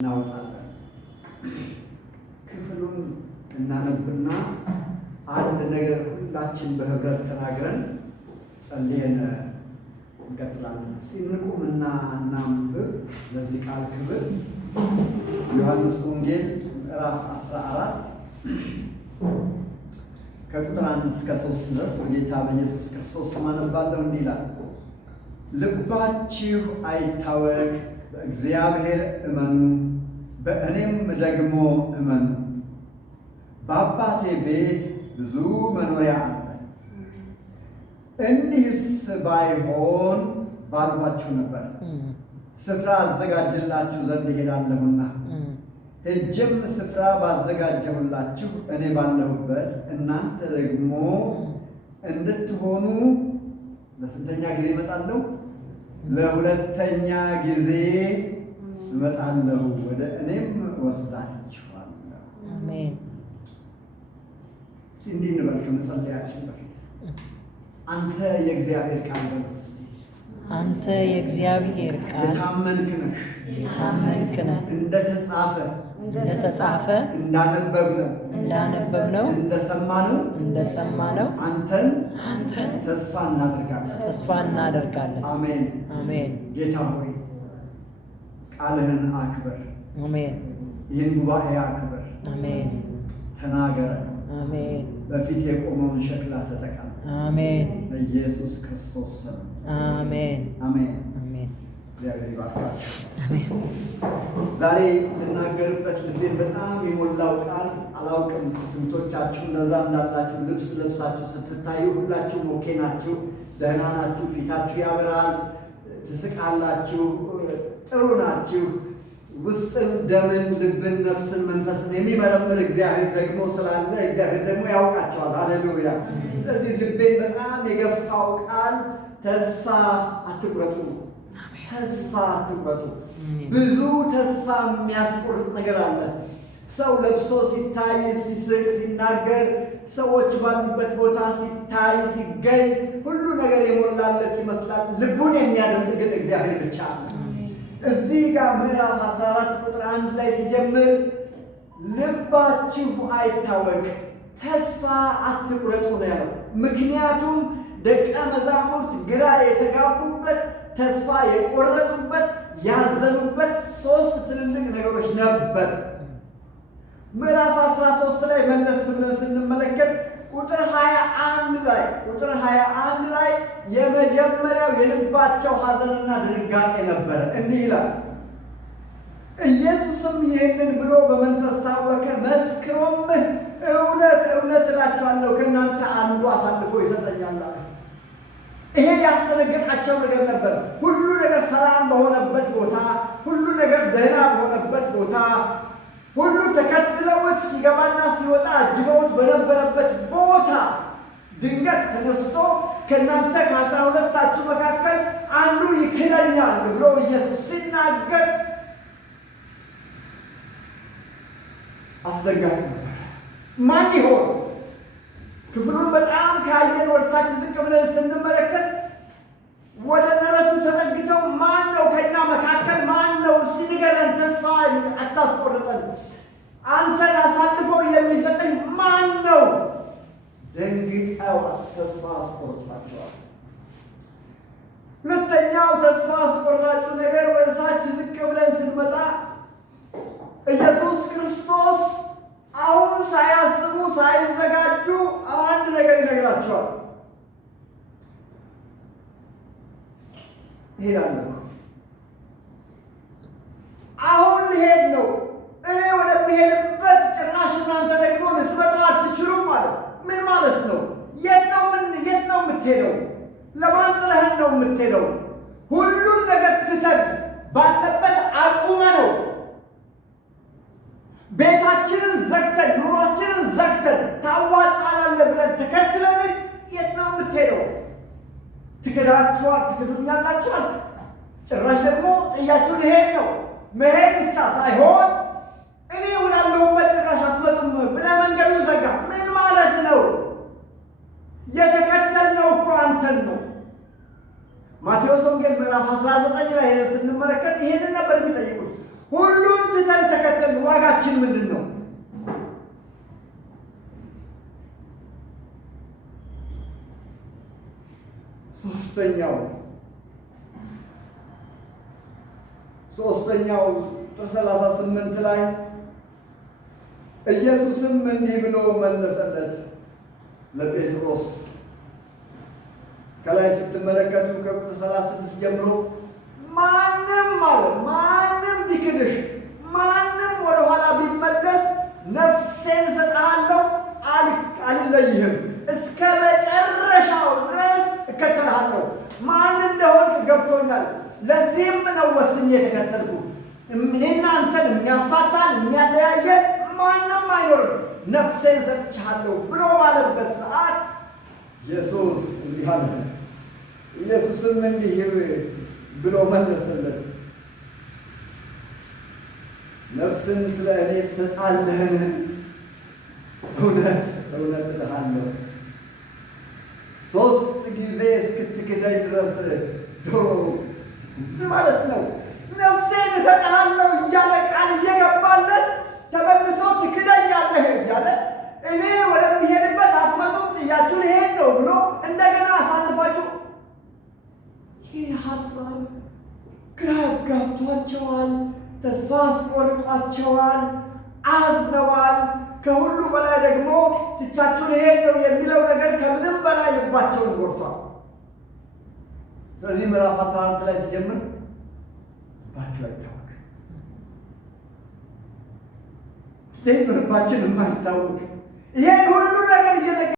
እናወጣለን። ክፍሉን እናነብና አንድ ነገር ሁላችን በህብረት ተናግረን ጸልየን እንቀጥላለን። እስቲ እንቁምና እናንብብ። ለዚህ ቃል ክፍል ዮሐንስ ወንጌል ምዕራፍ 14 ከቁጥር 1 እስከ 3 ድረስ በጌታ በኢየሱስ ክርስቶስ ስም አነባለሁ። እንዲህ ይላል፣ ልባችሁ አይታወክ፣ በእግዚአብሔር እመኑ፣ በእኔም ደግሞ እመኑ። በአባቴ ቤት ብዙ መኖሪያ አለ። እንዲህስ ባይሆን ባልኋችሁ ነበር። ስፍራ አዘጋጅላችሁ ዘንድ እሄዳለሁና፣ ሄጄም ስፍራ ባዘጋጀሁላችሁ እኔ ባለሁበት እናንተ ደግሞ እንድትሆኑ ለስንተኛ ጊዜ እመጣለሁ? ለሁለተኛ ጊዜ እመጣለሁ፣ ወደ እኔም ወስዳችኋለሁ። አሜን። እንዲህ እንበል ከመጸለያችን በፊት አንተ የእግዚአብሔር ቃል በሉት። አንተ የእግዚአብሔር ቃል የታመንክ ነህ፣ የታመንክ ነህ። እንደተጻፈ እንዳነበብነው እንደሰማነው አንተን ተስፋ እናደርጋለን። አሜን አሜን። ጌታ ሆይ ቃልህን አክብር። አሜን። ይህን ጉባኤ አክብር። አሜን። ተናገረን። አሜን። በፊት የቆመውን ሸክላ ተጠቀም። አሜን። በኢየሱስ ክርስቶስ ስም አሜን። አሜን። አሜን። እግዚአብሔር ይባርካችሁ። አሜን። ዛሬ ልናገርበት ልቤን በጣም የሞላው ቃል አላውቅም ስንቶቻችሁ እንደዛ እንዳላችሁ ልብስ ለብሳችሁ ስትታዩ ሁላችሁም ኦኬ ናችሁ፣ ደህና ናችሁ፣ ፊታችሁ ያበራል፣ ትስቃላችሁ፣ ጥሩ ናችሁ። ውስጥን፣ ደምን፣ ልብን፣ ነፍስን፣ መንፈስን የሚመረምር እግዚአብሔር ደግሞ ስላለ እግዚአብሔር ደግሞ ያውቃቸዋል። ሃሌሉያ። ስለዚህ ልቤን በጣም የገፋው ቃል ተስፋ አትቁረጡ፣ ተስፋ አትቁረጡ። ብዙ ተስፋ የሚያስቆርጥ ነገር አለ። ሰው ለብሶ ሲታይ፣ ሲስቅ፣ ሲናገር፣ ሰዎች ባሉበት ቦታ ሲታይ፣ ሲገኝ ሁሉ ነገር የሞላለት ይመስላል። ልቡን የሚያደምጥ ግን እግዚአብሔር ብቻ አለ። እዚህ ጋር ምዕራፍ 14 ቁጥር 1 ላይ ሲጀምር ልባችሁ አይታወክ፣ ተስፋ አትቁረጡ ነው ያለው። ምክንያቱም ደቀ መዛሙርት ግራ የተጋቡበት፣ ተስፋ የቆረጡበት፣ ያዘኑበት 3 ትልልቅ ነገሮች ነበር። ምዕራፍ 13 ላይ መለስ ብለን ስንመለከት ቁጥር 21 ላይ የመጀመሪያው የልባቸው ሐዘንና ድንጋጤ ነበረ። እንዲህ ይላል፣ ኢየሱስም ይህንን ብሎ በመንፈስ ታወከ፣ መስክሮም እውነት እውነት እላችኋለሁ ከእናንተ አንዱ አሳልፎ ይሰጠኛል አለ። ይሄ ያስደነገጣቸው ነገር ነበር። ሁሉ ነገር ሰላም በሆነበት ቦታ፣ ሁሉ ነገር ደህና በሆነበት ቦታ፣ ሁሉ ተከትለውት ሲገባና ሲወጣ አጅበውት በነበረበት ቦታ ድንገት ተነስቶ ከእናንተ ከ12ታችሁ መካከል አንዱ ይክደኛል ብሎ ኢየሱስ ሲናገር አስደንጋጭ ነበር። ማን ይሆን? ክፍሉን በጣም ካየን ወደታች ዝቅ ብለን ስንመለከት ወደ ደረቱ ተጠግተው ማን ነው ከኛ መካከል ማን ነው? እስቲ ንገረን፣ ተስፋ አታስቆርጠን፣ አንተን አሳልፎ የሚሰጠኝ ማን ነው? ደንግጠዋል። ተስፋ አስቆርጧቸዋል። ሁለተኛው ተስፋ አስቆራጩ ነገር ወደታች ዝቅ ብለን ስንመጣ ኢየሱስ ክርስቶስ አሁን ሳያስቡ ሳይዘጋጁ አንድ ነገር ይነግራቸዋል። እሄዳለሁ፣ አሁን ልሄድ ነው፣ እኔ ወደሚሄድበት ጭራሽ እናንተ ደግሞ ልትመጡ አትችሉም ማለት ምን ማለት ነው? የት ነው የምትሄደው? ለማን ጥለህን ነው የምትሄደው? ሁሉን ነገር ትተን ባለበት አቁመ ነው ቤታችንን ዘግተን ኑሯችንን ዘግተን ታዋጣናለህ ብለን ተከትለን የት ነው የምትሄደው? ትክዱኛላችኋል። ጭራሽ ደግሞ ጥያችሁ ልሄድ ነው። መሄድ ብቻ ሳይሆን እኔ ወዳለሁበት ጭራሽ አትመጡም ብለህ መንገዱን ዘጋ። ምን ማለት ነው? የተከተልነው እኮ አንተን ነው። ማቴዎስ ወንጌል ምዕራፍ 19 ላይ ስንመለከት ይሄንን ነበር የሚጠይቁት። ሁሉን ትተን ከተከተልን ዋጋችን ምንድን ነው? ሶስተኛው ቁጥር 38 ላይ ኢየሱስም እንዲህ ብሎ መለሰለት ለጴጥሮስ። ከላይ ስትመለከቱ ከቁጥር 36 ጀምሮ ማንም ቢክድህ፣ ማንም ወደኋላ ቢመለስ ነፍሴን እሰጥሃለሁ፣ አልለይህም፣ እስከ መጨረሻው ድረስ እከተልሃለሁ። ማን እንደሆንክ ገብቶኛል። ለዚህም ነው ወስኜ የተከተልኩ። እኔና አንተን የሚያፋታን የሚያለያየን ማንም አይኖርም፣ ነፍሴን ሰጥቻለሁ ብሎ ባለበት ሰዓት ኢየሱስ እንዲህ አለ። ኢየሱስም እንዲህ ብሎ መለሰለት፣ ነፍስን ስለ እኔ ትሰጣለህን? እውነት እውነት እልሃለሁ 3 ጊዜ እስክትክደኝ ድረስ ዶሮ ማለት ነው። ነፍሴን እሰጥሃለሁ እያለ ቃል እየገባለት ተመልሶ ትክደኛለህ እያለ እኔ ወደሚሄድበት አትመጡም፣ ጥያችሁ ልሄድ ነው ብሎ እንደገና አሳልፋችሁ። ይህ ሀሳብ ግራ ጋብቷቸዋል፣ ተስፋ አስቆርጧቸዋል፣ አዝነዋል። ከሁሉ በላይ ደግሞ ትቻችሁ ልሄድ ነው የሚለው ነገር ከምንም በላይ ልባቸውን ጎድቷል። ስለዚህ ምዕራፍ 14 ላይ ሲጀምር ልባችሁ አይታወቅ፣ ልባችን የማይታወቅ ይሄን ሁሉ ነገር